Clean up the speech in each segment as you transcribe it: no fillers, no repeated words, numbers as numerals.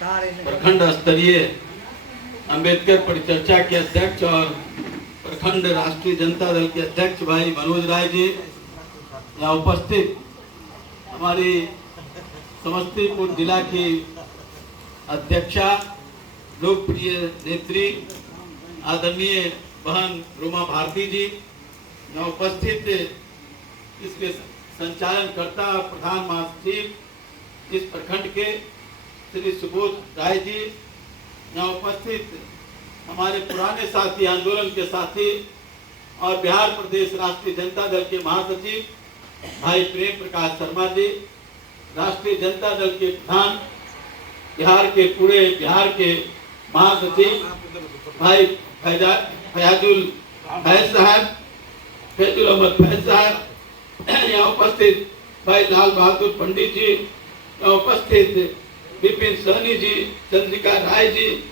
प्रखंड स्तरीय अंबेडकर परिचर्चा के अध्यक्ष और प्रखंड राष्ट्रीय जनता दल के अध्यक्ष भाई मनोज राय जी, यहाँ उपस्थित हमारी समस्तीपुर जिला की अध्यक्षा, लोकप्रिय नेत्री आदरणीय बहन रूमा भारती जी, यहाँ उपस्थित इसके संचालनकर्ता प्रधान महासचिव इस प्रखंड के श्री सुबोध राय जी, यहाँ उपस्थित हमारे पुराने साथी, आंदोलन के साथी और बिहार प्रदेश राष्ट्रीय जनता दल के महासचिव भाई प्रेम प्रकाश शर्मा जी, राष्ट्रीय जनता दल के प्रधान, पूरे बिहार के महासचिव भाई फैजुल अहमद फैज साहब, यहाँ उपस्थित भाई लाल बहादुर पंडित जी, यहाँ उपस्थित विपिन सहनी जी, चंद्रिका राय जी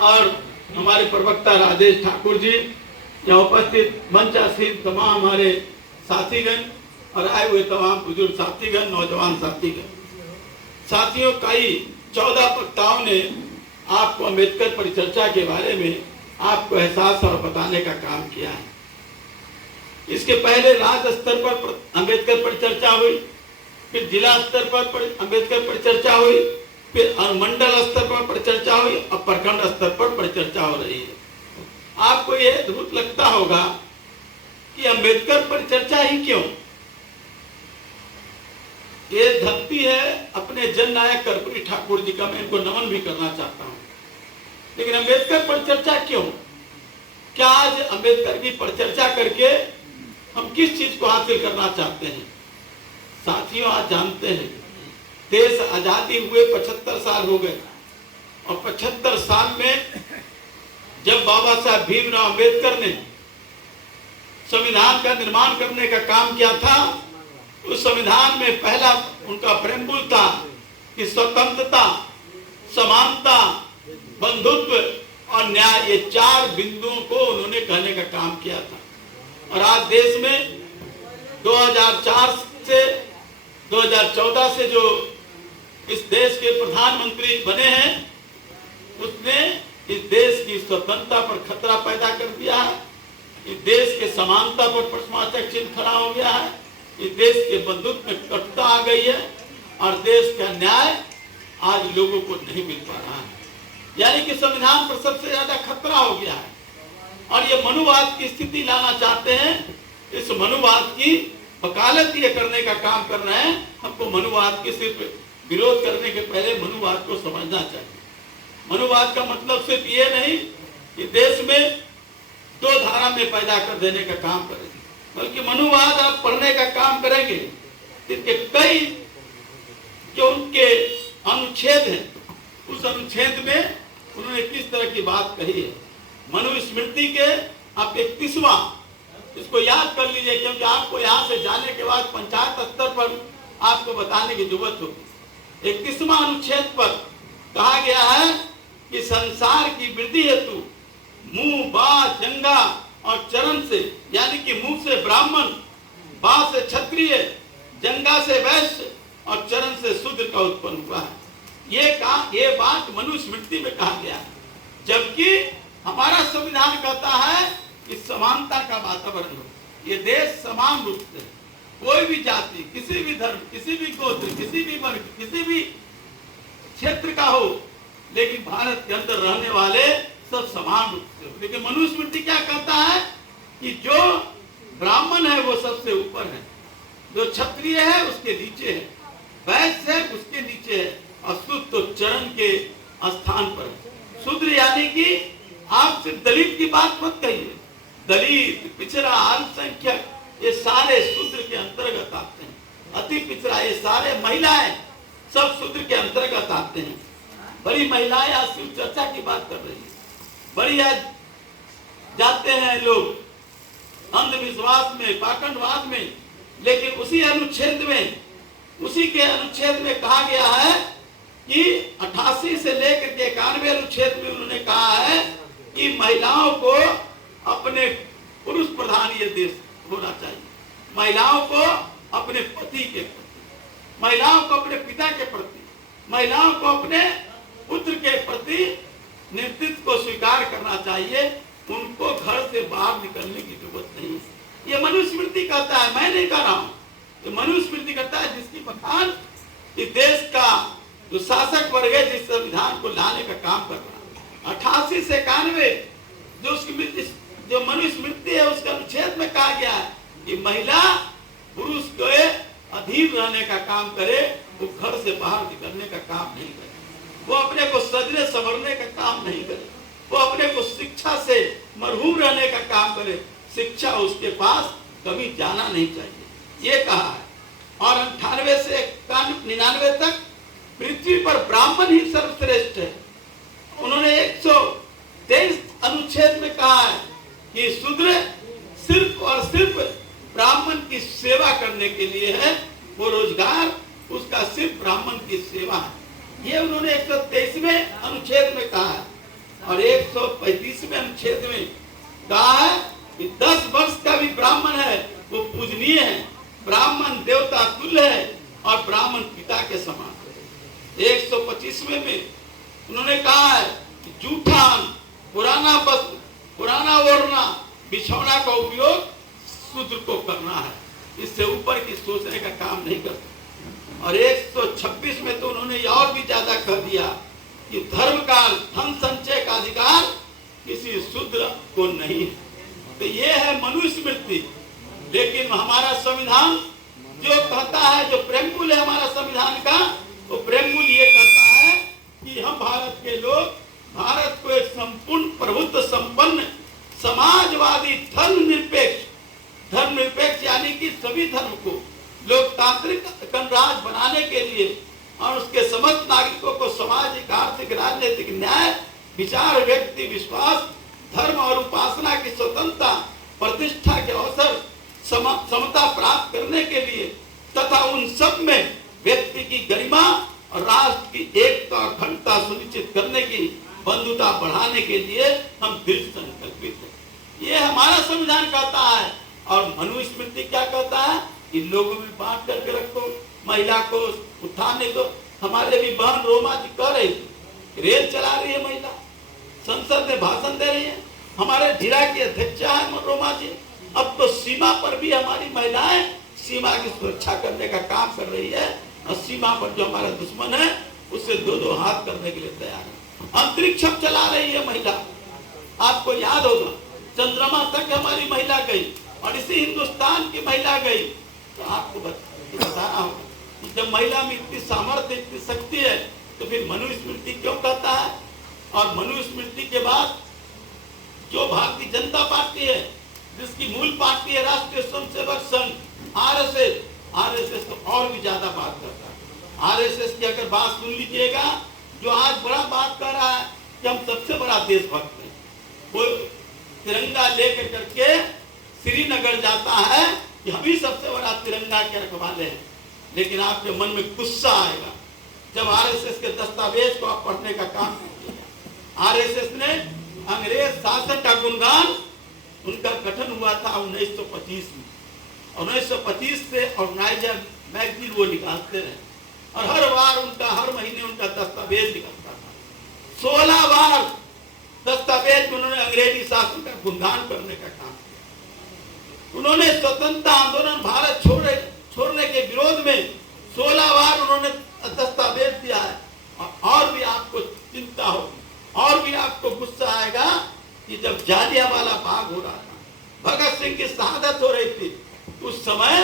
और हमारे प्रवक्ता राजेश ठाकुर जी, यहाँ उपस्थित मंचासीन तमाम हमारे साथीगण और आए हुए तमाम बुजुर्ग साथीगण, नौजवान साथीगण। साथियों, कई 14 वक्ताओं ने आपको अंबेडकर परिचर्चा के बारे में आपको एहसास और बताने का काम किया है। इसके पहले राज्य स्तर पर अंबेडकर परिचर्चा हुई, फिर जिला स्तर पर अंबेडकर परिचर्चा हुई, फिर मंडल स्तर पर परिचर्चा हुई और प्रखंड स्तर पर परिचर्चा हो रही है। आपको यह अद्भुत लगता होगा कि अंबेडकर परिचर्चा ही क्यों? ये धरती है अपने जननायक कर्पूरी ठाकुर जी का, मैं इनको नमन भी करना चाहता हूँ। लेकिन अंबेडकर परिचर्चा क्यों? क्या आज अंबेडकर की परिचर्चा करके हम किस चीज को हासिल करना चाहते हैं? साथियों, आज जानते हैं देश आजादी हुए 75 साल हो गए और 75 साल में जब बाबा साहब भीमराव अंबेडकर ने संविधान का निर्माण करने का काम किया था, उस संविधान में पहला उनका प्रेम्बुल था कि स्वतंत्रता, समानता, बंधुत्व और न्याय, ये 4 बिंदुओं को उन्होंने कहने का काम किया था। और आज देश में 2004 से 2014 से जो इस देश के प्रधानमंत्री बने हैं, उसने इस देश की स्वतंत्रता पर खतरा पैदा कर दिया है, इस देश के समानता पर प्रश्नवाचक चिन्ह खड़ा हो गया है, इस देश के बंधुत्व में कटुता आ गई है और देश का न्याय आज लोगों को नहीं मिल पा रहा है। यानी कि संविधान पर सबसे ज्यादा खतरा हो गया है और ये मनुवाद की स्थिति लाना चाहते हैं। इस मनुवाद की वकालत ये करने का काम कर रहे हैं। हमको मनुवाद की सिर्फ विरोध करने के पहले मनुवाद को समझना चाहिए। मनुवाद का मतलब सिर्फ ये नहीं कि देश में 2 धारा में पैदा कर देने का काम करेंगे, बल्कि मनुवाद आप पढ़ने का काम करेंगे। इसके कई जो उनके अनुच्छेद हैं, उस अनुच्छेद में उन्होंने किस तरह की बात कही है। मनुस्मृति के आप 31वां, इसको याद कर लीजिए, क्योंकि आपको यहाँ से जाने के बाद पंचायत स्तर पर आपको बताने की जरूरत होगी। 31वां अनुच्छेद पर कहा गया है कि संसार की वृद्धि हेतु मुंह, बा, जंगा और चरण से, यानी कि मुंह से ब्राह्मण, बा से क्षत्रिय, जंगा से वैश्य और चरण से शूद्र का उत्पन्न हुआ है। ये बात मनुस्मृति में कहा गया है, जबकि हमारा संविधान कहता है कि समानता का वातावरण हो। ये देश समान रूप से कोई भी जाति, किसी भी धर्म, किसी भी गोत्र, किसी भी वर्ग, किसी भी क्षेत्र का हो, लेकिन भारत के अंदर रहने वाले सब समान रूप से हो। लेकिन मनुस्मृति क्या कहता है कि जो ब्राह्मण है वो सबसे ऊपर है, जो क्षत्रिय है उसके नीचे है, वैश्य है उसके नीचे है और शूद्र तो चरण के स्थान पर है। शूद्र यानी कि आप सिर्फ दलित की बात मत कहिए, दलित, पिछड़ा, अल्पसंख्यक, ये सारे शूद्र के अंतर्गत आते हैं। अति पिछड़ा, ये सारे महिलाएं सब शूद्र के अंतर्गत आते हैं। बड़ी महिलाएं आज शिव चर्चा की बात कर रही है, बड़ी आज जाते हैं लोग अंधविश्वास में, पाखंडवाद में, लेकिन उसी के अनुच्छेद में कहा गया है कि 88 से लेकर के 91 अनुच्छेद में उन्होंने कहा है कि महिलाओं को अपने पुरुष प्रधान ये देश होना चाहिए, महिलाओं को अपने पति के प्रति, महिलाओं को अपने पिता के प्रति, महिलाओं को अपने पुत्र के प्रति नेतृत्व को स्वीकार करना चाहिए, उनको घर से बाहर निकलने की जरूरत नहीं। ये मनुस्मृति कहता है, मैं नहीं कह रहा हूं, ये मनुस्मृति कहता है, जिसकी बखान इस देश का जो शासक वर्ग है, जिस संविधान को लाने का काम कर रहा है। 88 से 91 जो उसकी जो मनुस्मृति है, उसके अनुच्छेद में कहा गया है कि महिला पुरुष के अधीन रहने का काम करे, वो घर से बाहर निकलने का काम नहीं करे, वो अपने को सजने संवरने का काम नहीं करे, वो अपने को शिक्षा से मरहूम रहने का काम करे, शिक्षा उसके पास कभी जाना नहीं चाहिए, ये कहा है। और 98 से 99 तक पृथ्वी पर ब्राह्मण ही सर्वश्रेष्ठ है। उन्होंने 123 अनुच्छेद में कहा है कि शूद्र सिर्फ और सिर्फ ब्राह्मण की सेवा करने के लिए है, वो रोजगार उसका सिर्फ ब्राह्मण की सेवा है। ये उन्होंने 123वें अनुच्छेद में कहा है। और 135वें अनुच्छेद में कहा है कि 10 वर्ष का भी ब्राह्मण है वो पूजनीय है, ब्राह्मण देवता तुल्य है और ब्राह्मण पिता के समान है। 125वें में उन्होंने कहा है कि जूठा पुराना वस्त्र, पुराना ओढ़ना, बिछौना का उपयोग शूद्र को करना है, इससे ऊपर की सोचने का काम नहीं करते। और 126 में तो उन्होंने और भी ज्यादा कह दिया कि धर्म का धन संचय का अधिकार किसी शूद्र को नहीं है। तो ये है मनुस्मृति। लेकिन हमारा संविधान जो कहता है, जो प्रेमूल है हमारा संविधान का, वो प्रेमूल ये कहता है कि हम भारत के लोग भारत को एक संपूर्ण प्रभुत्व संपन्न समाजवादी धर्म निरपेक्ष यानी कि सभी धर्म को लोकतांत्रिक गणराज्य बनाने के लिए और उसके समस्त नागरिकों को सामाजिक, आर्थिक, राजनीतिक न्याय, विचार, व्यक्ति विश्वास, धर्म और उपासना की स्वतंत्रता, प्रतिष्ठा के अवसर, समता प्राप्त करने के लिए तथा उन सब में व्यक्ति की गरिमा और राष्ट्र की एकता और अखंडता सुनिश्चित करने की बंधुता बढ़ाने के लिए हम दृढ़ संकल्पित हैं। ये हमारा संविधान कहता है। और मनुस्मृति क्या कहता है कि लोगों में बांट करके रखो, महिला को उठाने दो। हमारे भी बहन रोमा जी कह रही थी, रेल चला रही है महिला, संसद में भाषण दे रही है, हमारे जिला की अध्यक्षा है रोमा जी। अब तो सीमा पर भी हमारी महिलाएं सीमा की सुरक्षा करने का काम कर रही है और सीमा पर जो हमारा दुश्मन है उससे दो हाथ करने के लिए तैयार है। अंतरिक्ष चला रही है महिला, आपको याद होगा चंद्रमा तक हमारी महिला गई और इसी हिंदुस्तान की महिला गई। तो आपको बताना होगा कि जब महिला में इतनी सामर्थ्य, इतनी शक्ति है, तो फिर मनुस्मृति क्यों कहता है। और मनुस्मृति के बाद जो भारतीय जनता पार्टी है, जिसकी मूल पार्टी है राष्ट्रीय स्वयंसेवक संघ आरएसएस तो और भी ज्यादा बात करता है। आरएसएस की अगर बात सुन लीजिएगा, जो आज बड़ा बात कर रहा है कि हम सबसे बड़ा देशभक्त हैं, वो तिरंगा लेकर करके श्रीनगर जाता है कि हम ही सबसे बड़ा तिरंगा के रखवाले हैं। लेकिन आपके मन में गुस्सा आएगा जब आरएसएस के दस्तावेज को आप पढ़ने का काम कीजिएगा। आरएसएस ने अंग्रेज शासन का गुणगान, उनका गठन हुआ था 1925 में। 1925 से ऑर्गेनाइजर मैगजीन वो निकालते रहे और हर महीने उनका दस्तावेज निकलता था। 16 बार दस्तावेज उन्होंने अंग्रेजी शासन का गुणगान करने का काम किया। उन्होंने स्वतंत्रता आंदोलन भारत छोड़ने के विरोध में 16 बार उन्होंने दस्तावेज दिया है। और भी आपको चिंता होगी, और भी आपको गुस्सा आएगा कि जब जालियांवाला बाग हो रहा था, भगत सिंह की शहादत हो रही थी, उस समय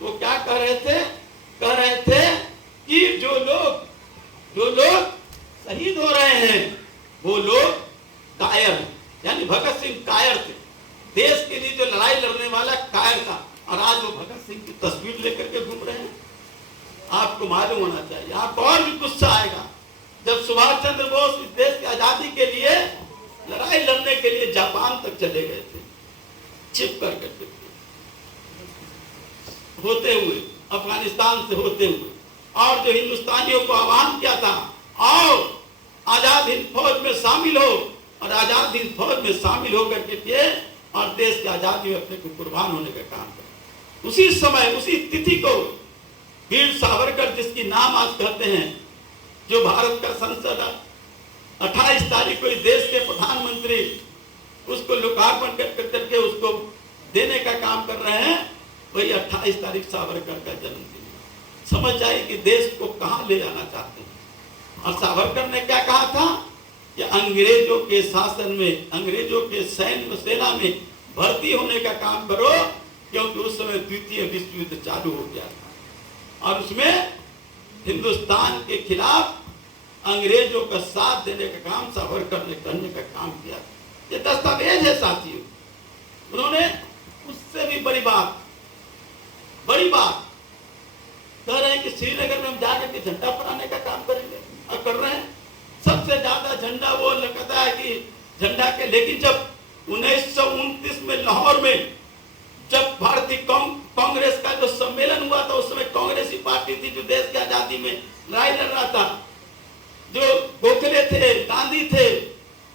वो क्या कह रहे थे कि जो लोग शहीद हो रहे हैं वो लोग कायर हैं। यानी भगत सिंह कायर थे, देश के लिए जो लड़ाई लड़ने वाला कायर था। और आज वो भगत सिंह की तस्वीर लेकर के घूम रहे हैं। आपको मालूम होना चाहिए, आपको और भी गुस्सा आएगा जब सुभाष चंद्र बोस इस देश की आजादी के लिए लड़ाई लड़ने के लिए जापान तक चले गए थे, छिप करके होते हुए, अफगानिस्तान से होते हुए, और जो हिंदुस्तानियों को आह्वान किया था, आओ आजाद हिंद फौज में शामिल हो, और आजाद हिंद फौज में शामिल होकर के किए और देश की आजादी में अपने को कुर्बान होने का काम किया। उसी समय, उसी तिथि को वीर सावरकर, जिसकी नाम आज कहते हैं जो भारत का संसद 28 तारीख को इस देश के प्रधानमंत्री उसको लोकार्पण करके उसको देने का काम कर रहे हैं, वही 28 तारीख सावरकर का जन्मदिन है। समझ जाए कि देश को कहां ले जाना चाहते हैं। और सावरकर ने क्या कहा था कि अंग्रेजों के शासन में, अंग्रेजों के सैन्य सेना में भर्ती होने का काम करो, क्योंकि उस समय द्वितीय विश्व युद्ध चालू हो गया था और उसमें हिंदुस्तान के खिलाफ अंग्रेजों का साथ देने का काम सावरकर ने करने का काम किया। ये दस्तावेज है साथियों। उन्होंने उससे भी बड़ी बात कह रहे हैं कि श्रीनगर में हम जाकर के झंडा फहराने का काम करेंगे और कर रहे हैं। सबसे ज्यादा झंडा वो लगता है कि झंडा के, लेकिन जब 1929 में लाहौर में जब भारतीय कांग्रेस का जो सम्मेलन हुआ था, उस समय कांग्रेसी पार्टी थी जो देश की आजादी में लड़ाई लड़ रहा था, जो गोखले थे, गांधी थे,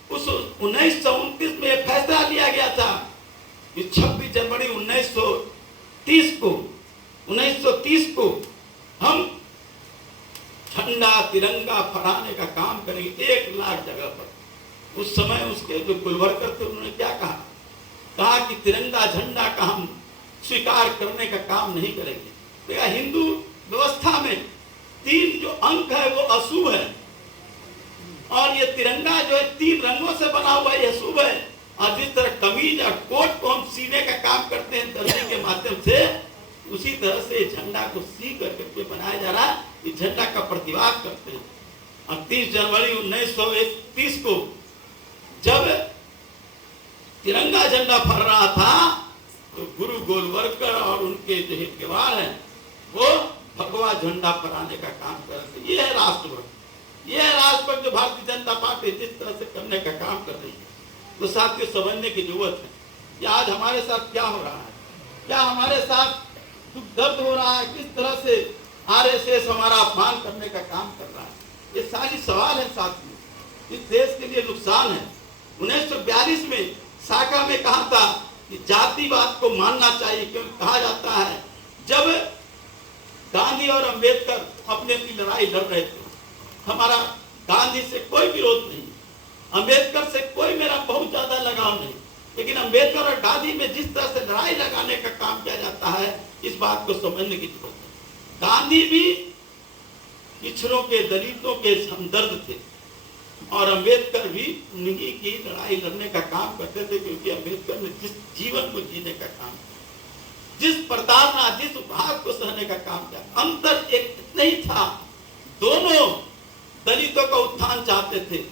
उस 1929 में फैसला लिया गया था कि 26 जनवरी 1930 को हम झंडा तिरंगा फहराने का काम करेंगे 1 लाख जगह पर। उस समय उसके जो गुलवर्कर थे उन्होंने क्या कहा कि तिरंगा झंडा का हम स्वीकार करने का काम नहीं करेंगे। देखा, हिंदू व्यवस्था में 3 जो अंक है वो अशुभ है और ये तिरंगा जो है 3 रंगों से बना हुआ है, ये शुभ है। और जिस तरह कमीज और कोट को हम सीने का काम करते हैं दर्जी के माध्यम से, उसी तरह से झंडा को सी करके बनाया जा रहा है। इस झंडा का प्रतिवाद करते हैं। और 30 जनवरी 1931 को जब तिरंगा झंडा फहर रहा था तो गुरु गोलवलकर और उनके जो हितवार हैं वो भगवा झंडा फहराने का काम कर रहे थे। ये है राष्ट्रभक्त, ये है राष्ट्रभक्त जो भारतीय जनता पार्टी जिस तरह से करने का काम कर रही है। तो साथियों, समझने की जरूरत है कि आज हमारे साथ क्या हो रहा है, क्या हमारे साथ दुख दर्द हो रहा है, किस तरह से आरएसएस हमारा अपमान करने का काम कर रहा है। ये सारी सवाल है साथियों, इस देश के लिए नुकसान है। 1942 में साका में कहा था कि जातिवाद को मानना चाहिए, क्योंकि कहा जाता है जब गांधी और अंबेडकर अपनी लड़ाई लड़ रहे थे, हमारा गांधी से कोई विरोध नहीं, अंबेडकर से कोई मेरा बहुत ज्यादा लगाव नहीं, लेकिन अंबेडकर और गांधी में जिस तरह से लड़ाई लगाने का काम किया जाता है, इस बात को समझने की जरूरत है। गांधी भी पिछड़ों के, दलितों के हमदर्द थे और अंबेडकर भी उन्हीं की लड़ाई लड़ने का काम करते थे, क्योंकि अंबेडकर ने जिस जीवन को जीने का काम किया, जिस प्रताड़ना, जिस उपहास को सहने का काम किया, अंतर एक नहीं था। दोनों दलितों का उत्थान चाहते थे,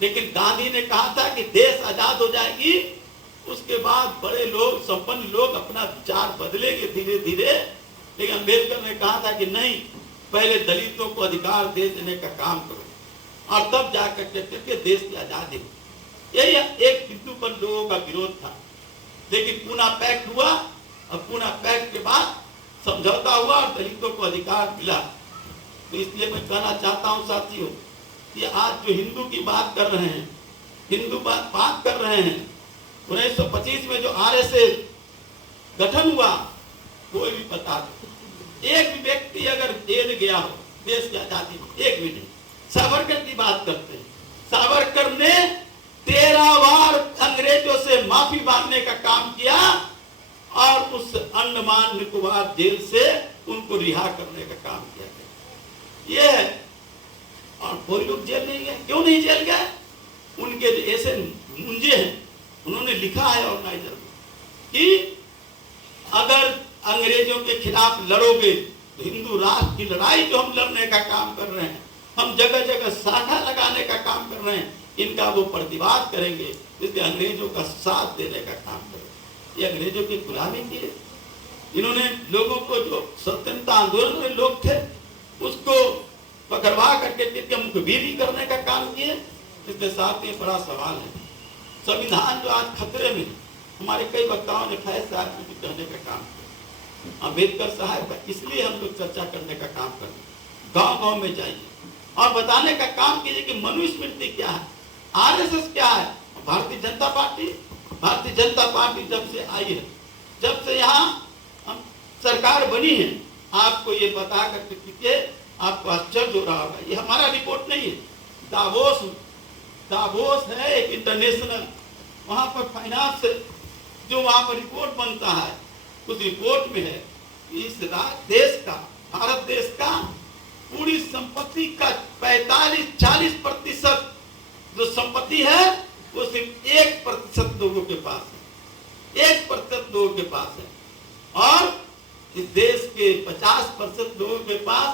लेकिन गांधी ने कहा था कि देश आजाद हो जाएगी, उसके बाद बड़े लोग, संपन्न लोग अपना विचार बदलेंगे धीरे धीरे। लेकिन अंबेडकर ने कहा था कि नहीं, पहले दलितों को अधिकार दे देने का काम करो और तब जाकर के देश की आजादी। यही एक बिंदु पर लोगों का विरोध था, लेकिन पूना पैक्ट हुआ और पूना पैक्ट के बाद समझौता हुआ और दलितों को अधिकार मिला। तो इसलिए मैं कहना चाहता हूं साथियों कि आज जो हिंदू की बात कर रहे हैं, हिंदू बात कर रहे हैं, 1925 में जो आरएसएस गठन हुआ, कोई भी बता दो, एक भी व्यक्ति अगर जेल गया हो देश की आजादी में, एक भी नहीं। सावरकर की बात करते हैं, सावरकर ने 13 बार अंग्रेजों से माफी मांगने का काम किया और उस अंडमान निकोबार जेल से उनको रिहा करने का काम किया गया। ये है। और कोई लोग जेल नहीं गए। क्यों नहीं जेल गए? उनके ऐसे मुंजे हैं, उन्होंने लिखा है ऑर्गेनाइजर में कि अगर अंग्रेजों के खिलाफ लड़ोगे तो हिंदू राष्ट्र की लड़ाई जो हम लड़ने का काम कर रहे हैं, हम जगह जगह साठा लगाने का काम कर रहे हैं, इनका वो प्रतिवाद करेंगे, इसलिए अंग्रेजों का साथ देने का काम करें। ये अंग्रेजों की गुलामी की है। इन्होंने लोगों को, जो स्वतंत्रता आंदोलन में लोग थे, उसको पकड़वा करके मुखबिरी करने का काम किए। इसके साथ ये बड़ा सवाल है। संविधान जो आज खतरे में, हमारे कई वक्ताओं ने फैज साहब को भी कहने का काम किया, अम्बेडकर साहब का, इसलिए हम लोग चर्चा करने का काम कर रहे हैं। गांव गांव में जाइए और बताने का काम कीजिए कि मनुस्मृति क्या है, आरएसएस क्या है। भारतीय जनता पार्टी जब से आई है, जब से यहाँ सरकार बनी है, आपको ये बता करके आपको आश्चर्य हो रहा होगा, ये हमारा रिपोर्ट नहीं है, दावोस है एक इंटरनेशनल, वहां पर फाइनेंस जो वहां पर रिपोर्ट बनता है, उस रिपोर्ट में है इस देश का, भारत देश का पूरी संपत्ति का 45-40% जो संपत्ति है वो सिर्फ 1% लोगों के पास है, 1% लोगों के पास है, और इस देश के 50% लोगों के पास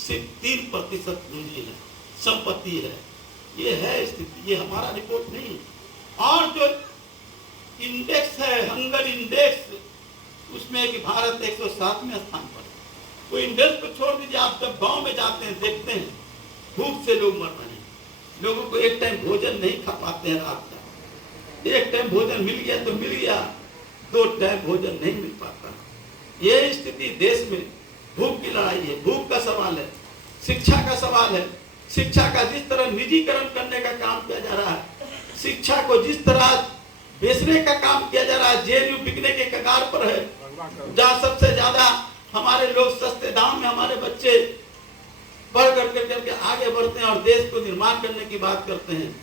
सिर्फ 3% पूंजी है, संपत्ति है। ये है स्थिति, ये हमारा रिपोर्ट नहीं है। और जो इंडेक्स है, हंगर इंडेक्स, उसमें कि भारत 107वें स्थान पर है। वो इंडेक्स को छोड़ दीजिए, आप जब गांव में जाते हैं देखते हैं भूख से लोग मर रहे हैं, लोगों को एक टाइम भोजन नहीं खा पाते हैं रात का, एक टाइम भोजन मिल गया तो मिल गया, 2 टाइम भोजन नहीं मिल पाता। ये स्थिति देश में, भूख की लड़ाई है, भूख का सवाल है, शिक्षा का सवाल है, शिक्षा का जिस तरह निजीकरण करने का काम किया जा रहा है, शिक्षा को जिस तरह बेचने का काम किया जा रहा है, जेएनयू बिकने के कगार पर है, जहाँ सबसे ज्यादा हमारे लोग सस्ते दाम में हमारे बच्चे पढ़ करके आगे बढ़ते हैं और देश को निर्माण करने की बात करते हैं।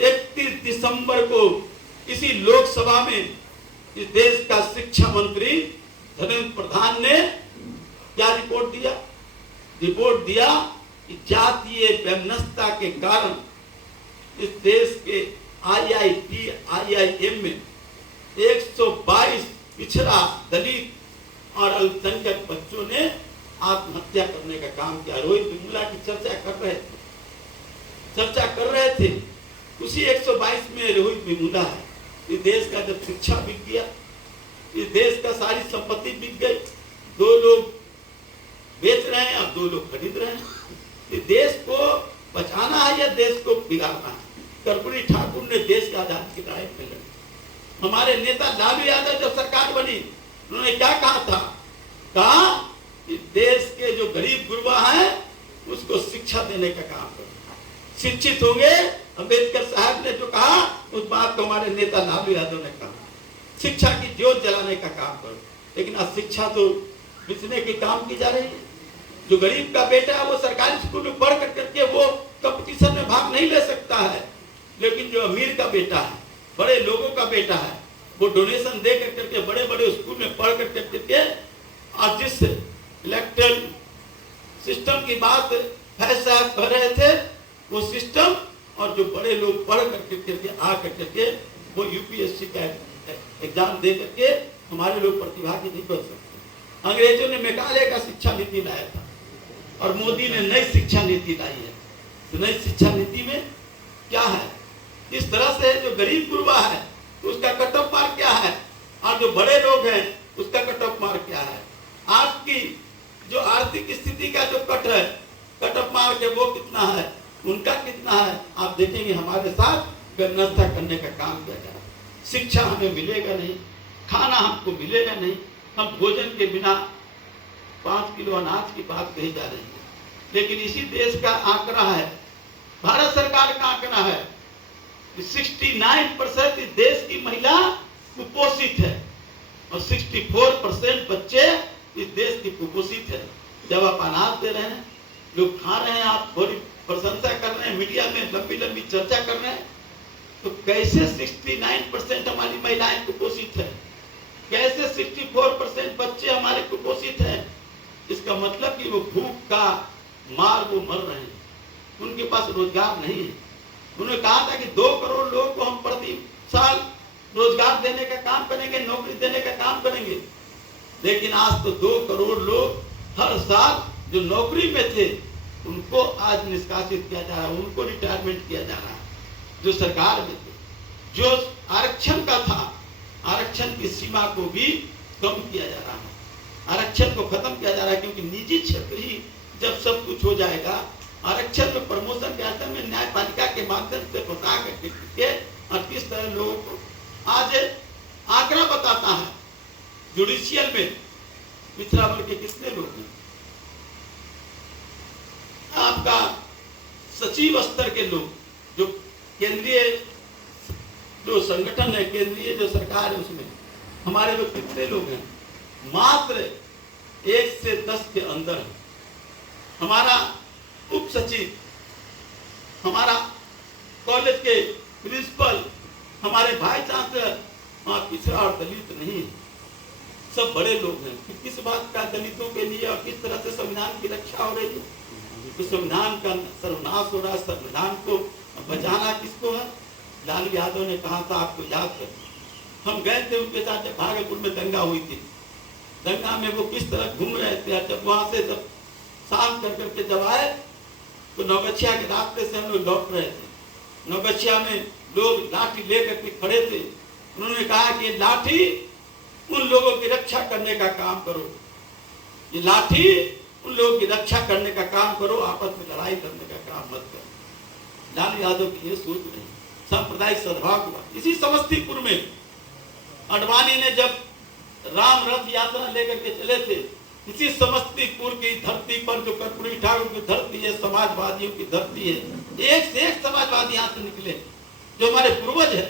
31 दिसंबर को इसी लोकसभा में इस देश का शिक्षा मंत्री धर्मेंद्र प्रधान ने क्या रिपोर्ट दिया कि जातीय वैमनस्यता के कारण इस देश के IIT, IIM में 122 पिछड़ा, दलित और अल्पसंख्यक बच्चों ने आत्महत्या करने का काम किया। रोहित वेमुला की चर्चा कर रहे थे, उसी 122 में रोहित वेमुला है। इस देश का जब शिक्षा बिक गया, इस देश का सारी संपत्ति बिक गई, 2 लोग बेच रहे हैं और 2 लोग खरीद रहे हैं। इस देश को बचाना है या देश को बिगाड़ना है? कर्पूरी ठाकुर ने देश की आजादी की लड़ाई में लड़ी। हमारे नेता लालू यादव जब सरकार बनी, उन्होंने क्या कहा कि देश के जो गरीब गुरबा है उसको शिक्षा देने का काम करो, शिक्षित होंगे। अम्बेडकर साहब ने जो कहा उस बात को हमारे नेता लालू यादव ने कहा, शिक्षा की ज्योत जलाने का काम करो। लेकिन आज शिक्षा तो बेचने के काम की जा रही है। जो गरीब का बेटा है वो सरकारी स्कूल में पढ़ करके वो कंपटीशन में भाग नहीं ले सकता है, लेकिन जो अमीर का बेटा है, बड़े लोगों का बेटा है, वो डोनेशन दे करके बड़े बड़े स्कूल में पढ़ करके, और जिस इलेक्ट्रल सिस्टम की बात फैसला कर रहे थे, वो सिस्टम और जो बड़े लोग पढ़ करके आ करके वो यूपीएससी का एग्जाम दे करके हमारे लोग प्रतिभागी नहीं बन सकते। अंग्रेजों ने मेघालय का शिक्षा नीति लाया था और मोदी ने नई शिक्षा नीति लाई है। तो नई शिक्षा नीति में क्या है? इस तरह से जो गरीब गुरबा है उसका कट ऑफ मार्क क्या है, और जो बड़े लोग हैं उसका कट ऑफ मार्क क्या है। आज की जो आर्थिक स्थिति का जो कट ऑफ मार्क है वो कितना है, उनका कितना है, आप देखेंगे हमारे साथ व्यवस्था करने का काम किया जा रहा है। शिक्षा हमें मिलेगा नहीं, खाना हमको मिलेगा नहीं, हम भोजन के बिना 5 किलो अनाज की बात कही जा रही है। लेकिन इसी देश का आंकड़ा है, भारत सरकार का आंकड़ा है कि 69% इस देश की महिला कुपोषित है और 64% बच्चे इस देश की कुपोषित है। जब आप अनाज दे रहे हैं, लोग खा रहे हैं, आप बड़ी प्रशंसा कर रहे हैं, मीडिया में लंबी लंबी चर्चा कर रहे हैं, तो कैसे 69% हमारी महिलाएं कुपोषित है, कैसे 64% बच्चे हमारे कुपोषित हैं? इसका मतलब कि वो भूख का मार वो मर रहे हैं, उनके पास रोजगार नहीं है। उन्होंने कहा था कि 2 करोड़ लोगों को हम प्रति साल रोजगार देने का काम करेंगे, नौकरी देने का काम करेंगे, लेकिन आज तो 2 करोड़ लोग हर साल जो नौकरी में थे उनको आज निष्कासित किया जा रहा है, उनको रिटायरमेंट किया जा रहा है। जो सरकार में थे, जो आरक्षण का था, आरक्षण की सीमा को भी कम किया जा रहा है, आरक्षण को खत्म किया जा रहा है, क्योंकि निजी क्षेत्र ही जब सब कुछ हो जाएगा, आरक्षण में प्रमोशन के आधार में न्यायपालिका के माध्यम से बता करके और किस तरह लोगों को आज आंकड़ा बताता है जुडिशियल में पिछड़ा वर्ग के कितने लोग हैं। आपका सचिव स्तर के लोग, जो केंद्रीय जो संगठन है, केंद्रीय जो सरकार है, उसमें हमारे लोग कितने लोग हैं? मात्र 1 से 10 के अंदर है। हमारा उप सचिव, हमारा कॉलेज के प्रिंसिपल, हमारे भाई चांसलर वहाँ पिछड़ा और दलित नहीं है, सब बड़े लोग हैं। कि किस बात का दलितों के लिए और किस तरह से संविधान की रक्षा हो रही है? तो संविधान का सर्वनाश हो रहा है। संविधान को बचाना किसको है? लालू यादव ने कहा था, आपको याद है, हम गए थे उनके साथ जब भागलपुर में दंगा हुई थी। दंगा में वो किस तरह घूम रहे थे। जब वहां से जब शांत कर करके जब आए तो नौगछिया के रास्ते से हम लोग लौट रहे थे। नौगछिया में लोग लाठी लेकर के खड़े थे। उन्होंने कहा कि लाठी उन लोगों की रक्षा करने का काम करो, ये लाठी उन लोगों की रक्षा करने का काम करो, आपस में लड़ाई करने का काम मत करो। लालू यादव की ये सोच नहीं, सांप्रदायिक सद्भाव हुआ। इसी समस्तीपुर में अडवाणी ने जब राम रथ यात्रा लेकर के चले थे, इसी समस्तीपुर की धरती पर, जो कर्पूरी ठाकुर की धरती है, समाजवादियों की धरती है, एक से एक समाजवादी यहाँ से निकले जो हमारे पूर्वज है।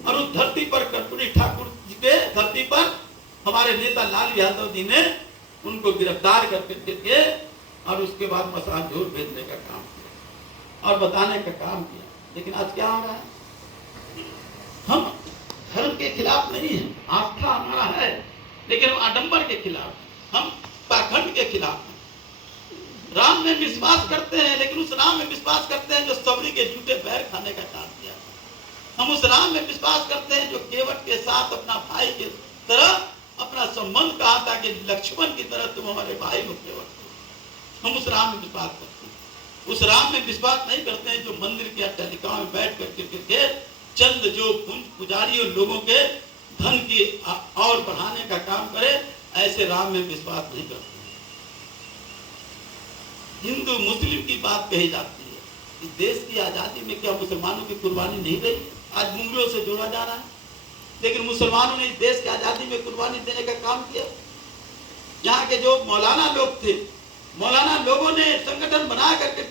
और उस धरती पर कर्पूरी ठाकुर जी के धरती पर हमारे नेता लालू यादव जी ने उनको गिरफ्तार करके और उसके बाद मसानजोर भेजने का काम किया और बताने का काम किया। लेकिन आज क्या हो रहा है? हम धर्म के खिलाफ नहीं है, आस्था हमारा है, लेकिन हम आडंबर के खिलाफ, हम पाखंड के खिलाफ हैं। राम में विश्वास करते हैं, लेकिन उस राम में विश्वास करते हैं जो सबरी के झूठे बैर खाने का काम किया। हम उस राम में विश्वास करते हैं जो केवट के साथ अपना भाई के तरह अपना संबंध कहा था कि लक्ष्मण की तरह तुम हमारे भाई हो केवट। हम उस राम में विश्वास करते हैं। उस राम में विश्वास नहीं करते हैं जो मंदिर के अट्टालिकाओं में बैठ करके चंद जो पुजारियों लोगों के धन की और बढ़ाने का काम करे, ऐसे राम में विश्वास नहीं करते। हिंदू मुस्लिम की बात कही जाती है। इस देश की आजादी में क्या मुसलमानों की कुर्बानी नहीं रही? आज मुंगलों से जोड़ा जा रहा है, लेकिन मुसलमानों ने इस देश की आजादी में कुर्बानी देने का काम किया। यहाँ के जो मौलाना लोग थे, मौलाना लोगों ने संगठन बना करके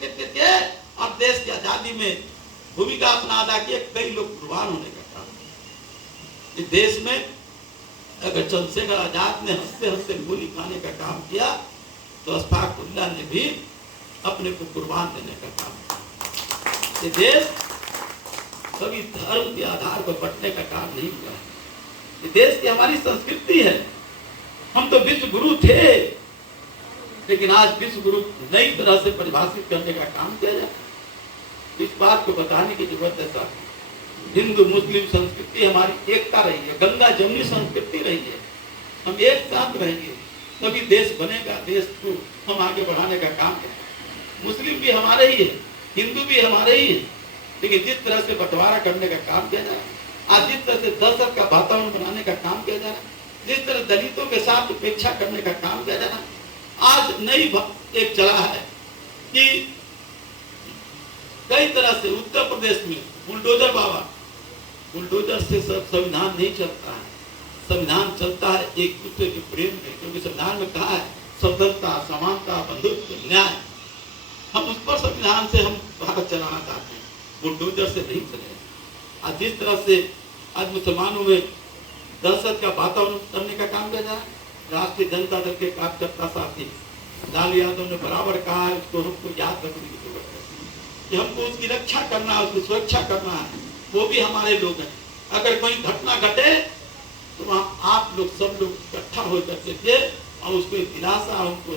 और देश की आजादी में भूमिका अपना अदा किया। कई लोग कुर्बान होने का काम। इस देश में अगर चंद्रशेखर आजाद ने हंसते हंसते गोली खाने का काम किया, तो अशफाकुल्लाह ने भी अपने को कुर्बान देने का काम किया। ये देश कभी धर्म के आधार पर बंटने का काम नहीं हुआ है। ये देश की हमारी संस्कृति है। हम तो विश्व गुरु थे, लेकिन आज विश्व गुरु नई तरह से परिभाषित करने का काम किया जाए। इस बात को बताने की जरूरत है साहब। हिंदू मुस्लिम संस्कृति हमारी एकता रही है, गंगा जमुनी संस्कृति रही है। हम एक साथ रहेंगे तभी देश बनेगा। देश को हम आगे बढ़ाने का काम करें। मुस्लिम भी हमारे ही है, हिंदू भी हमारे ही है, लेकिन जिस तरह से बंटवारा करने का काम किया जा रहा है, आज जिस तरह से दहशत का वातावरण बनाने का काम किया जा रहा है, जिस तरह दलितों के साथ उपेक्षा करने का काम किया जा रहा है, आज नई एक चला है कि कई तरह से उत्तर प्रदेश में बुलडोजर बाबा, बुलडोजर से संविधान नहीं चलता है। संविधान चलता है एक दूसरे के प्रेम में, क्योंकि संविधान में कहा है स्वतंत्रता, समानता, बंधुत्व, न्याय। हम उस पर संविधान से हम भारत चलाना चाहते हैं, बुलडोजर से नहीं चले। आज जिस तरह से आज मुसलमानों में दहशत का वातावरण करने का काम किया जा रहा है, राष्ट्रीय जनता दल के कार्यकर्ता साथी लालू यादव ने बराबर कहा है, उसको हमको याद रखने की जरूरत है कि हमको उसकी रक्षा करना है, उसकी सुरक्षा करना है। वो भी हमारे लोग हैं। अगर कोई घटना घटे तो वहाँ आप लोग सब लोग इकट्ठा हो करके और उसको दिलासा, उनको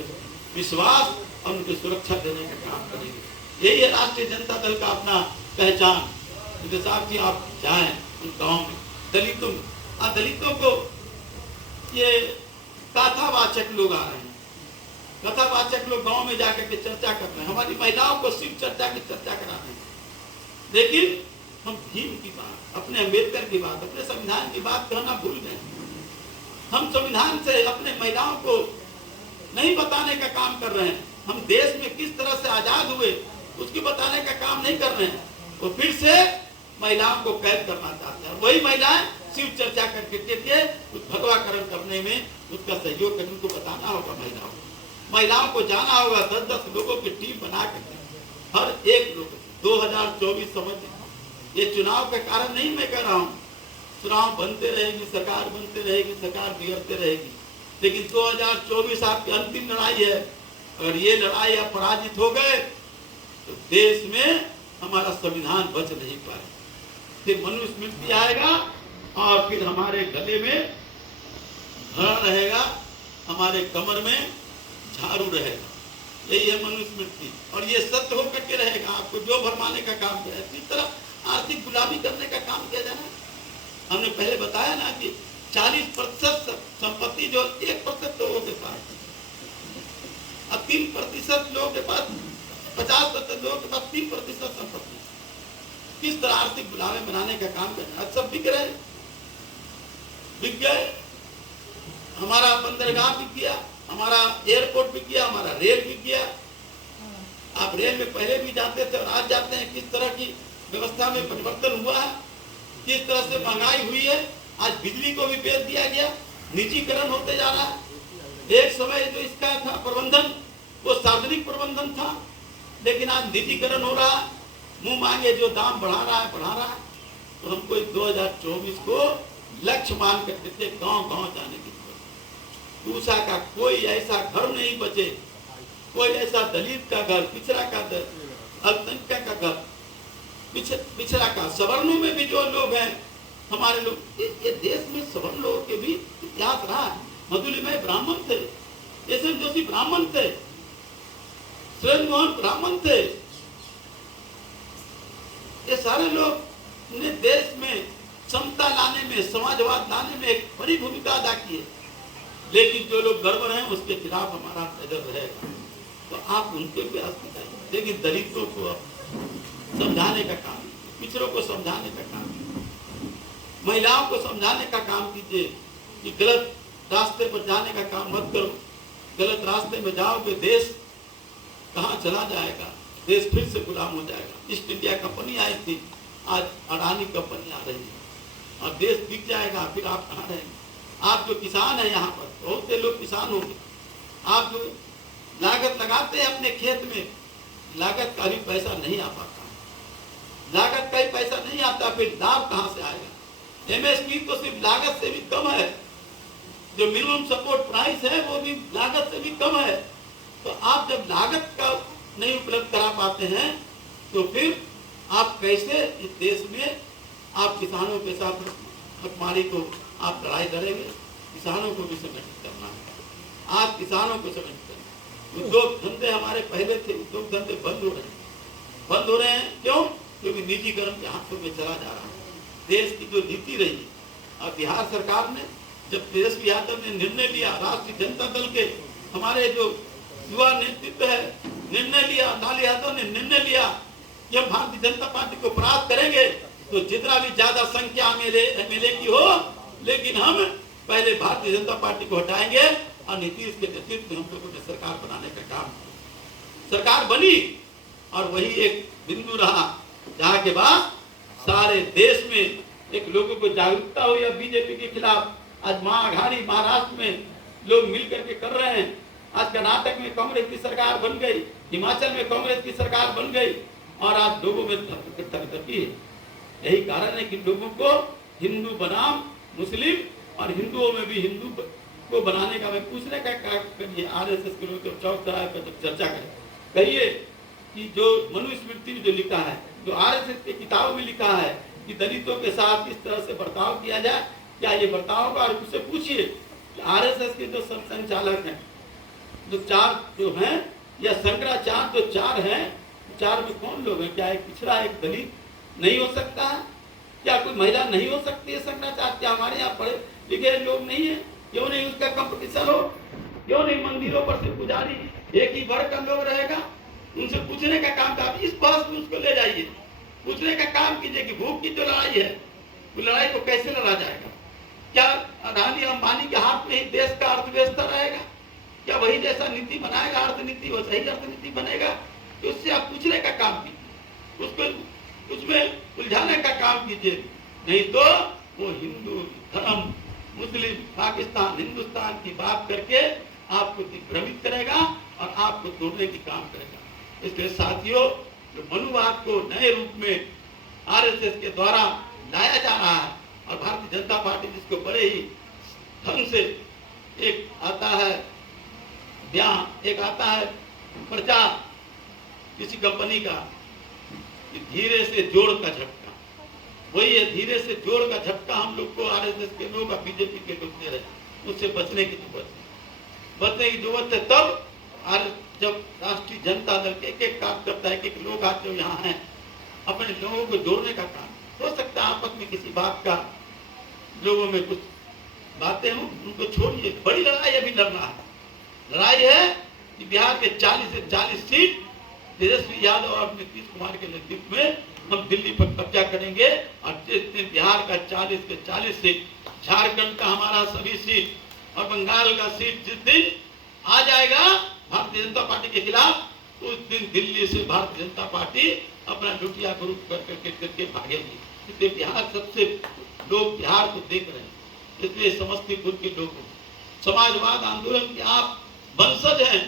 विश्वास और उनकी सुरक्षा देने का काम करेंगे। यही है राष्ट्रीय जनता दल का अपना पहचान। साहब जी आप जाएं उन गाँव में, दलितों को ये कथावाचक लोग आ रहे हैं, कथावाचक लोग गांव में जाकर के चर्चा कर रहे हैं। हमारी महिलाओं को शिव चर्चा की चर्चा करा रहे हैं, लेकिन हम भीम की बात, अपने अम्बेडकर की बात, अपने संविधान की बात कहना भूल गए। हम संविधान से अपने महिलाओं को नहीं बताने का काम कर रहे हैं। हम देश में किस तरह से आजाद हुए उसकी बताने का काम नहीं कर रहे हैं। वो फिर से महिलाओं को कैद करना चाहते हैं। वही महिलाएं शिव चर्चा करके उस भगवाकरण करने में उसका सहयोग करने को बताना होगा। महिलाओं को जाना होगा। 10-10 लोगों की टीम बना करके हर एक लोग 2024 समझ, ये चुनाव के कारण नहीं मैं कह रहा हूँ, चुनाव बनते रहेगी, सरकार बनते रहेगी, सरकार बिगड़ते रहेगी, लेकिन 2024 आपकी अंतिम लड़ाई है। अगर ये लड़ाई अब पराजित हो गए तो देश में हमारा संविधान बच नहीं पाए, फिर मनुस्मृति आएगा और फिर हमारे गले में धड़ा रहेगा, हमारे कमर में झाड़ू रहेगा। यही है मनुस्मृति, और ये सत्य होकर के रहेगा। आपको जो भरमाने का काम किया, इसी तरह आर्थिक गुलामी करने का काम किया जाना। हमने पहले बताया ना कि 40% संपत्ति जो 1% लोगों के पास, अब 3% लोगों के पास, 50% लोगों के पास 3% संपत्ति। किस तरह आर्थिक गुलामी बनाने का काम करना। आज सब बिक रहे, बिक गए। हमारा बंदरगाह बिक गया, हमारा एयरपोर्ट बिक गया, हमारा रेल बिक गया। आप रेल में पहले भी जाते थे और आज जाते हैं, किस तरह की व्यवस्था में परिवर्तन हुआ है, किस तरह से महंगाई हुई है। आज बिजली को भी बेच दिया गया, निजीकरण होते जा रहा है। एक समय जो इसका था प्रबंधन, वो सार्वजनिक प्रबंधन था, लेकिन आज निजीकरण हो रहा है। मुंह मांगे जो दाम बढ़ा रहा है। तो हमको 2024 को लक्ष्य मान कर देते गांव-गांव जाने की। पूसा का कोई ऐसा घर नहीं बचे, कोई ऐसा दलित का घर, पिछड़ा का घर, अल्पसंख्यक का घर, पिछड़ा का, सवर्णों में भी जो लोग हैं हमारे लोग, ये देश में सवर्ण लोगों के भी इतिहास रहा है। मधुलिमय ब्राह्मण थे, एस.एन. जोशी ब्राह्मण थे, सुरेंद्र मोहन ब्राह्मण थे। ये सारे लोग ने देश में समता लाने में, समाजवाद लाने में एक बड़ी भूमिका अदा की है। लेकिन जो लोग गड़बड़ हैं उसके खिलाफ हमारा नजर रहेगा, तो आप उनके भी बताइए। लेकिन दलितों को समझाने का काम, पिछड़ों को समझाने का काम, महिलाओं को समझाने का काम कीजिए कि गलत रास्ते पर जाने का काम मत करो। गलत रास्ते में जाओगे देश कहाँ चला जाएगा, देश फिर से गुलाम हो जाएगा। ईस्ट इंडिया कंपनी आई थी, आज अडानी कंपनी आ रही है और देश बिक जाएगा, फिर आप कहाँ रहेंगे। आप जो किसान हैं, यहाँ पर बहुत से लोग किसान होंगे, आप जो लागत लगाते हैं अपने खेत में, लागत का भी पैसा नहीं आ पाता, लागत का ही पैसा नहीं आता, फिर लाभ कहाँ से आएगा। एमएसपी तो सिर्फ लागत से भी कम है, जो मिनिमम सपोर्ट प्राइस है वो भी लागत से भी कम है। तो आप जब लागत का नहीं उपलब्ध करा पाते हैं तो फिर आप कैसे इस देश में आप किसानों के साथ भटमारी को आप लड़ाई लड़ेंगे। किसानों को भी संगठित करना है, आप किसानों को संगठित करना। उद्योग धंधे हमारे पहले थे, उद्योग धंधे बंद हो रहे हैं। क्यों? क्योंकि निजीकरण के हाथों में चला जा रहा है। देश की जो नीति रही और बिहार सरकार ने, जब तेजस्वी यादव ने निर्णय लिया, राष्ट्रीय जनता दल के हमारे जो युवा नेतृत्व है निर्णय लिया, लालू यादव ने निर्णय लिया कि हम भारतीय जनता पार्टी को परास्त करेंगे, तो जितना भी ज्यादा संख्या एमएलए की हो, लेकिन हम पहले भारतीय जनता पार्टी को हटाएंगे और नीतीश के नेतृत्व में हम लोगों ने सरकार बनाने का काम। सरकार बनी और वही एक बिंदु रहा जहाँ के बाद सारे देश में एक लोगों को जागरूकता हुई। अब बीजेपी के खिलाफ आज महाअघाड़ी महाराष्ट्र में लोग मिल करके कर रहे हैं। आज कर्नाटक में कांग्रेस की सरकार बन गई, हिमाचल में कांग्रेस की सरकार बन गई और आज लोगों में धकधकी है। यही कारण है कि लोगों को हिंदू बनाम मुस्लिम और हिंदुओं में भी हिंदू को बनाने का मैं पूछने का करिए। आरएसएस के लोग चौक चौराहे पर जब चर्चा करें, कहिए कि जो मनुस्मृति में जो लिखा है, जो आरएसएस की किताबों में लिखा है कि दलितों के साथ किस तरह से बर्ताव किया जाए, क्या ये बर्ताव होगा? और उससे पूछिए कि आरएसएस के जो संचालक हैं, जो 4 जो हैं, या शंकराचार्य जो 4 हैं, 4 में कौन लोग हैं? क्या एक पिछड़ा, एक दलित नहीं हो सकता है? क्या कोई महिला नहीं हो सकती है शंकराचार्य? क्या हमारे यहाँ पढ़े लिखे लोग नहीं है? क्यों नहीं उसका कंपटीशन हो? क्यों नहीं मंदिरों पर से पुजारी एक ही वर्ग का लोग रहेगा? उनसे पूछने का काम था। इस पास में उसको ले जाइए, पूछने का काम कीजिए कि भूख की जो लड़ाई है, वो लड़ाई को कैसे लड़ा जाएगा? क्या अडानी अंबानी के हाथ में ही देश का अर्थव्यवस्था रहेगा? क्या वही जैसा नीति बनाएगा अर्थनीति, वो सही अर्थनीति बनेगा? तो उससे आप पूछने का काम कीजिए, उसको उसमें उलझाने का काम कीजिए। नहीं तो वो हिंदू धर्म, मुस्लिम, पाकिस्तान, हिंदुस्तान की बात करके आपको दिग्भ्रमित करेगा और आपको तोड़ने की काम करेगा। इसलिए साथियों, जो मनुवाद को नए रूप में आरएसएस के द्वारा लाया जा रहा है और भारतीय जनता पार्टी जिसको बड़े ही ढंग से एक आता है बयान, एक आता है प्रचार किसी कंपनी का, धीरे से जोड़ का झटका, वही है, धीरे से जोड़ का झटका हम लोग को आरएसएस के लोग और बीजेपी के लोग दे रहे हैं। उससे बचने की जरूरत है, बचने की जरूरत है। तब जब राष्ट्रीय जनता दल के एक काम करता है कि लोग आज जो यहाँ हैं अपने लोगों को जोड़ने का काम, हो सकता है आपस में किसी बात का लोगों में कुछ बातें हों, उनको छोड़िए। बड़ी लड़ाई अभी लड़ रहा है, लड़ाई है कि बिहार के 40 से 40 सीट तेजस्वी यादव और नीतीश कुमार के नेतृत्व में हम दिल्ली पर कब्जा करेंगे। और जिस दिन बिहार का 40 के 40 सीट, झारखंड का हमारा सभी सीट और बंगाल का सीट जिस दिन आ जाएगा भारतीय जनता पार्टी के खिलाफ, उस दिन दिल्ली से भारतीय जनता पार्टी अपना लुटिया ग्रुप करके भागेगी। इसलिए बिहार सबसे लोग बिहार को देख रहे हैं, इसलिए समस्तीपुर के लोग समाजवाद आंदोलन के आप वंशज हैं,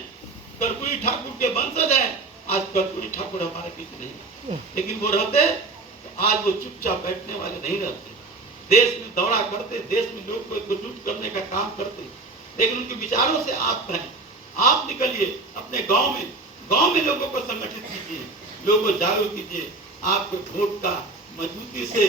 कर्पूरी ठाकुर के वंशज हैं। आज कर्पूरी ठाकुर हमारे बीच नहीं है, लेकिन वो रहते तो आज वो चुपचाप बैठने वाले नहीं रहते, देश में दौड़ा करते, देश में लोग को एकजुट करने का काम करते। लेकिन उनके विचारों से आप हैं, आप निकलिए अपने गांव में लोगों को संगठित कीजिए, लोगों को जागरूक कीजिए। आपके वोट का मजबूती से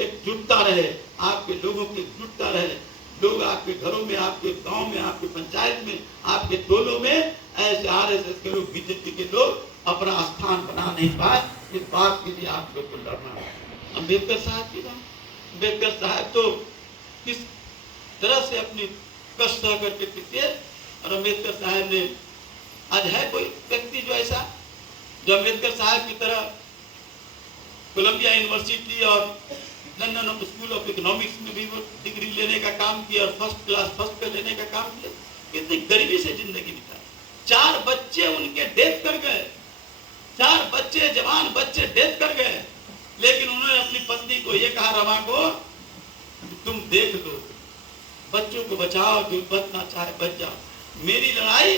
एकजुटता रहे, आपके लोगों की एकजुटता रहे, लोग आपके घरों में, आपके गांव में, आपके पंचायत में, आपके टोलों में ऐसे आरएसएस के लोग, बीजेपी के लोग अपना स्थान बना नहीं पाए। इस बात के लिए आप लोग को लड़ना है। अम्बेडकर साहब की बात, अम्बेडकर साहब तो किस तरह से अपनी कष्ट सह करके पीते, और अम्बेडकर साहब ने, आज है कोई व्यक्ति जो ऐसा, जो अम्बेडकर साहब की तरह कोलंबिया यूनिवर्सिटी और लंदन स्कूल ऑफ इकोनॉमिक्स में भी वो डिग्री लेने का काम किया और फर्स्ट क्लास फर्स्ट पे लेने का काम किया। कितनी गरीबी से जिंदगी बिताई, 4 बच्चे उनके डेथ कर गए, 4 बच्चे, जवान बच्चे डेथ कर गए। लेकिन उन्होंने अपनी पत्नी को ये कहा, रमा को, तुम देख लो, बच्चों को बचाओ, जो बचना चाहे बच जाओ। मेरी लड़ाई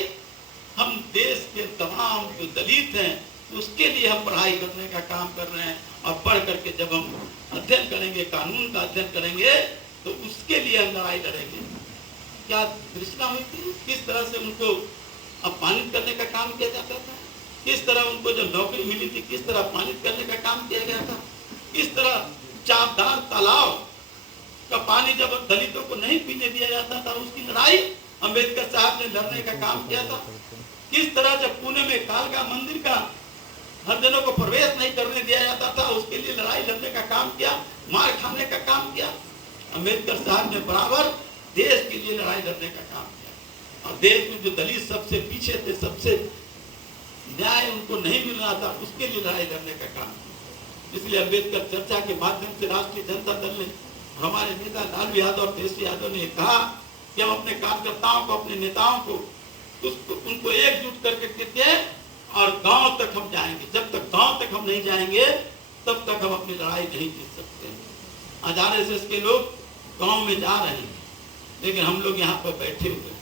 हम देश के तमाम जो दलित हैं उसके लिए हम पढ़ाई करने का काम कर रहे हैं, और पढ़ करके जब हम अध्ययन करेंगे, कानून का अध्ययन करेंगे, तो उसके लिए हम लड़ाई लड़ेंगे। क्या तृष्णा हुई थी, किस तरह से उनको अपमानित करने का काम किया जाता था, किस तरह उनको जब नौकरी मिली थी किस तरह अपमानित करने का काम किया गया था, किस तरह चापदार तालाब का पानी जब दलितों को नहीं पीने दिया जाता था, उसकी लड़ाई अम्बेडकर साहब ने लड़ने का काम किया था। किस तरह जब पुणे में कालका मंदिर का हरिजनों को प्रवेश नहीं करने दिया जाता था, उसके लिए लड़ाई लड़ने का काम किया, मार खाने का काम किया। अम्बेडकर साहब ने बराबर देश के लिए लड़ाई लड़ने का काम किया। और देश में जो दलित सबसे पीछे थे, सबसे न्याय उनको नहीं मिल रहा था, उसके लिए लड़ाई लड़ने का काम किया। इसलिए अम्बेडकर चर्चा के माध्यम से राष्ट्रीय जनता दल ने, हमारे नेता लालू यादव और तेजस्वी यादव ने कहा कि हम अपने कार्यकर्ताओं को, अपने नेताओं को, उनको एकजुट करके और गांव तक हम जाएंगे। जब तक गांव तक हम नहीं जाएंगे तब तक हम अपनी लड़ाई नहीं जीत सकते। आज आरएसएस के लोग गांव में जा रहे हैं, लेकिन हम लोग यहाँ पर बैठे हुए,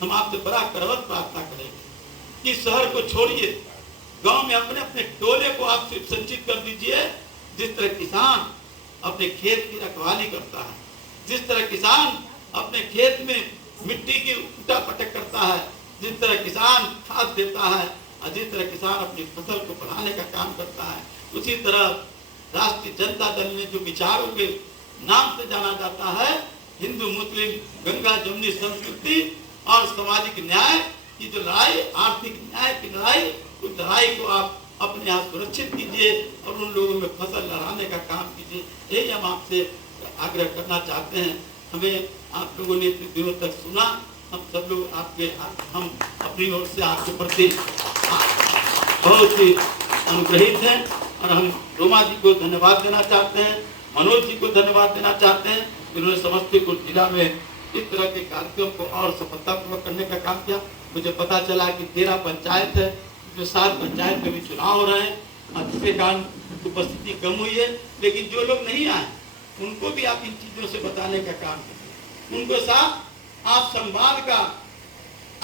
हम आपसे बड़ा करवत प्रार्थना करेंगे कि शहर को छोड़िए, गांव में अपने अपने टोले को आप सिर्फ संचित कर दीजिए। जिस तरह किसान अपने खेत की रखवाली करता है, जिस तरह किसान अपने खेत में मिट्टी की उठा पटक करता है, जिस तरह किसान खाद देता है, और जिस तरह किसान अपनी फसल को बढ़ाने का काम करता है, उसी तरह राष्ट्रीय जनता दल ने जो विचारों के नाम से जाना जाता है, हिंदू मुस्लिम गंगा जमुनी संस्कृति और सामाजिक न्याय की जो लड़ाई, आर्थिक न्याय की लड़ाई, उस लड़ाई को आप अपने यहाँ सुरक्षित कीजिए और उन लोगों में फसल लहराने का काम कीजिए। यही हम आपसे आग्रह करना चाहते हैं। हमें आप लोगों ने इतने दिनों तक सुना, हम सब लोग हम अपनी ओर से आपके प्रति बहुत ही अनुग्रहित हैं, और हम रोमा जी को धन्यवाद देना चाहते हैं, मनोज जी को धन्यवाद देना चाहते हैं, जिन्होंने समस्तीपुर जिला में इस तरह के कार्यक्रम को और सफलतापूर्वक करने का काम किया। मुझे पता चला कि 13 पंचायत है, जो 7 पंचायत में भी चुनाव हो रहे हैं, जिसके कारण उपस्थिति कम हुई है। लेकिन जो लोग नहीं आए उनको भी आप इन चीजों से बताने का काम कीजिए, उनको साथ आप संवाद का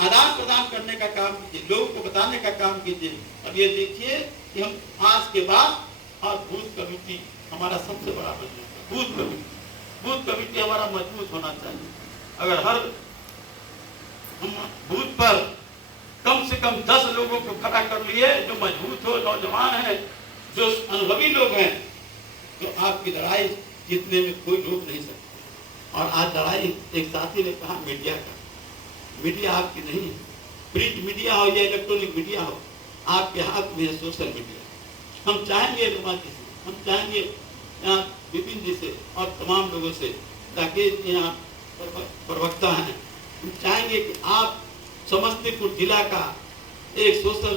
आदान प्रदान करने का काम कीजिए, लोगों को बताने का काम कीजिए। अब ये देखिए कि हम आज के बाद और बूथ कमेटी हमारा सबसे बड़ा मजबूत, बूथ कमेटी हमारा मजबूत होना चाहिए। अगर हर हम बूथ पर कम से कम 10 लोगों को खड़ा कर लिए जो मजबूत हो, नौजवान हैं, जो अनुभवी लोग हैं, जो आपकी लड़ाई जीतने में कोई रोक नहीं सकता। और आज लड़ाई एक साथी ने कहा मीडिया का, मीडिया आपकी नहीं है, प्रिंट मीडिया हो या इलेक्ट्रॉनिक मीडिया हो, आपके हाथ में है सोशल मीडिया। हम चाहेंगे रुमा जी से, हम चाहेंगे यहाँ विपिन जी से और तमाम लोगों से, ताकि यहाँ प्रवक्ता हैं, हम चाहेंगे कि आप समस्तीपुर जिला का एक सोशल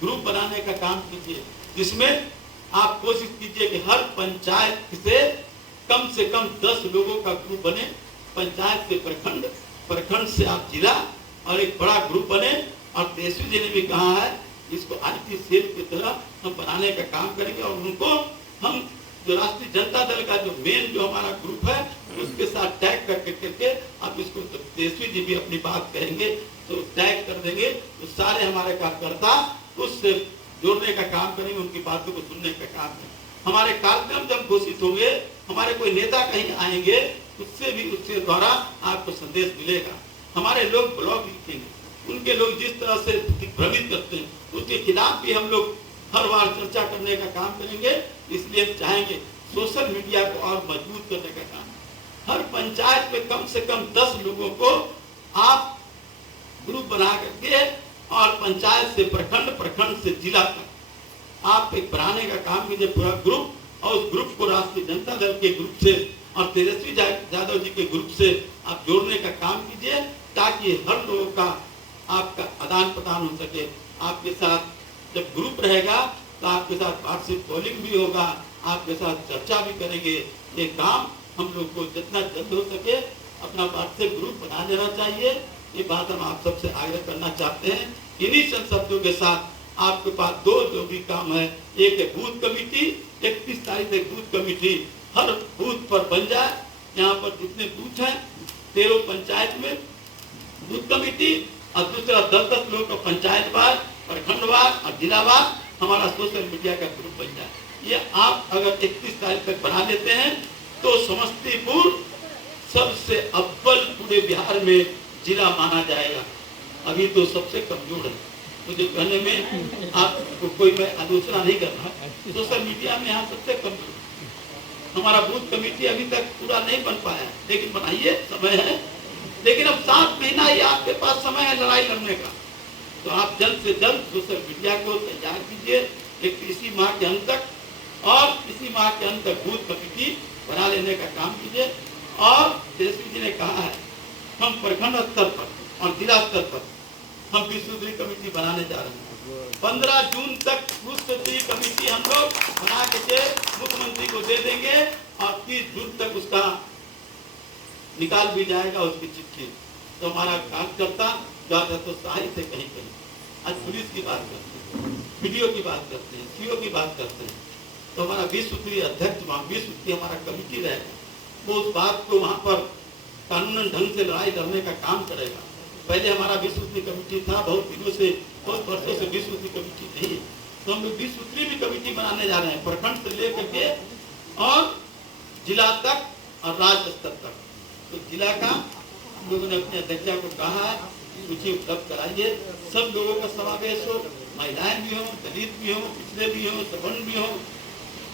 ग्रुप बनाने का काम कीजिए, जिसमें आप कोशिश कीजिए कि हर पंचायत से कम 10 लोगों का ग्रुप बने, पंचायत से प्रखंड, प्रखंड से आप जिला, और एक बड़ा ग्रुप बने। और तेजस्वी जी ने भी कहा है इसको आईटी सेल की तरह हम बनाने का काम करेंगे, और उनको हम जो राष्ट्रीय जनता दल का जो मेन जो हमारा ग्रुप है उसके साथ टैग करके आप इसको, तो तेजस्वी जी भी अपनी बात कहेंगे तो टैग कर देंगे, तो सारे हमारे कार्यकर्ता उससे जोड़ने का काम करेंगे, उनकी बातों को सुनने का काम करेंगे। हमारे कार्यक्रम जब घोषित होंगे, हमारे कोई नेता कहीं आएंगे, उससे भी उसके द्वारा आपको संदेश मिलेगा। हमारे लोग ब्लॉग लिखेंगे, उनके लोग जिस तरह से भ्रमित करते हैं उसके खिलाफ भी हम लोग हर बार चर्चा करने का काम करेंगे। इसलिए हम चाहेंगे सोशल मीडिया को और मजबूत करने का काम, हर पंचायत में कम से कम 10 लोगों को आप ग्रुप बना करके, और पंचायत से प्रखंड, प्रखंड से जिला तक आप एक बनाने का काम कीजिए पूरा ग्रुप, और उस ग्रुप को राष्ट्रीय जनता दल के ग्रुप से और तेजस्वी यादव जी के ग्रुप से आप जोड़ने का काम कीजिए, ताकि हर लोगों का आपका आदान प्रदान हो सके। आपके साथ जब ग्रुप रहेगा तो आपके साथ वार्षिक कॉलिंग भी होगा, आपके साथ चर्चा भी करेंगे। ये काम हम लोग को जितना जल्द हो सके अपना व्हाट्सएप ग्रुप बना लेना चाहिए। ये बात हम आप सबसे आग्रह करना चाहते हैं। इन्हीं शब्दों के साथ आपके पास 2 जो भी काम है, एक है बूथ कमेटी, 31 तारीख तक बूथ कमेटी हर बूथ पर बन जाए। यहाँ पर जितने बूथ हैं 13 पंचायत में बूथ कमेटी, और दूसरा 10-10 लोग का पंचायतवार, प्रखंडवार और जिलावार हमारा सोशल मीडिया का ग्रुप बन जाए। ये आप अगर 31 तारीख तक बना लेते हैं तो समस्तीपुर सबसे अव्वल पूरे बिहार में जिला माना जाएगा। अभी तो सबसे कमजोर है, मुझे कहने में आपको कोई मैं आलोचना नहीं कर रहा, सोशल मीडिया में यहाँ सबसे कमजोर हमारा बूथ कमेटी अभी तक पूरा नहीं बन पाया, लेकिन बनाइए, समय है। लेकिन अब 7 महीना ही आपके पास समय है लड़ाई लड़ने का, तो आप जल्द से जल्द सोशल मीडिया को तैयार कीजिए एक इसी माह के अंत तक, और इसी माह के अंत तक बूथ कमेटी बना लेने का काम कीजिए। और तेजस्वी जी ने कहा है हम प्रखंड स्तर पर और जिला स्तर पर हम विश्व स्तरीय कमेटी बनाने जा रहे हैं। 15 जून तक विश्व स्तरीय कमेटी हम लोग बना के मुख्यमंत्री को दे देंगे, और 30 जून तक उसका निकाल भी जाएगा उसकी चिट्ठी। तो हमारा कार्यकर्ता जाता तो सहाय से कहीं कहीं, आज पुलिस की बात करते हैं, वीडियो की बात करते हैं, सीओ की बात करते हैं, तो हमारा विश्व स्तरीय अध्यक्ष वहाँ विश्व स्तरीय हमारा कमेटी रहेगा, वो उस बात को वहाँ पर कानूनन ढंग से लड़ाई लड़ने का काम करेगा। पहले हमारा विश्व स्तरीय कमेटी था, बहुत दिनों से, बहुत वर्षों से विश्व स्तरीय कमेटी नहीं है, तो हम लोग विश्व स्तरीय भी कमेटी बनाने जा रहे हैं, प्रखंड से लेकर के और जिला तक और राज्य स्तर तक। तो जिला का हम लोगों ने अपने अध्यक्षा को कहा है सूची उपलब्ध कराइए, सब लोगों का समावेश हो, महिलाएं भी हो, दलित भी हो, पिछड़े भी हो, सवर्ण भी हो,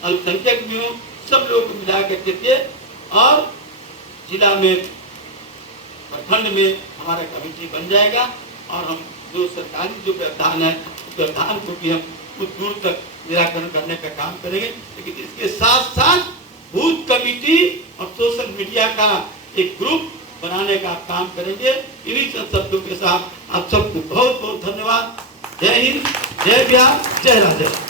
अल्पसंख्यक भी हो, सब लोगों को मिला करके, और जिला में प्रखंड में हमारा कमेटी बन जाएगा। और हम जो सरकारी जो व्यवधान है उस व्यवधान को भी हम कुछ दूर तक निराकरण करने का काम करेंगे। लेकिन इसके साथ साथ बूथ कमेटी और सोशल मीडिया का एक ग्रुप बनाने का काम करेंगे। इन्हीं शब्दों के साथ आप सबको बहुत बहुत धन्यवाद। जय हिंद, जय बिहार, जय राजस्थान।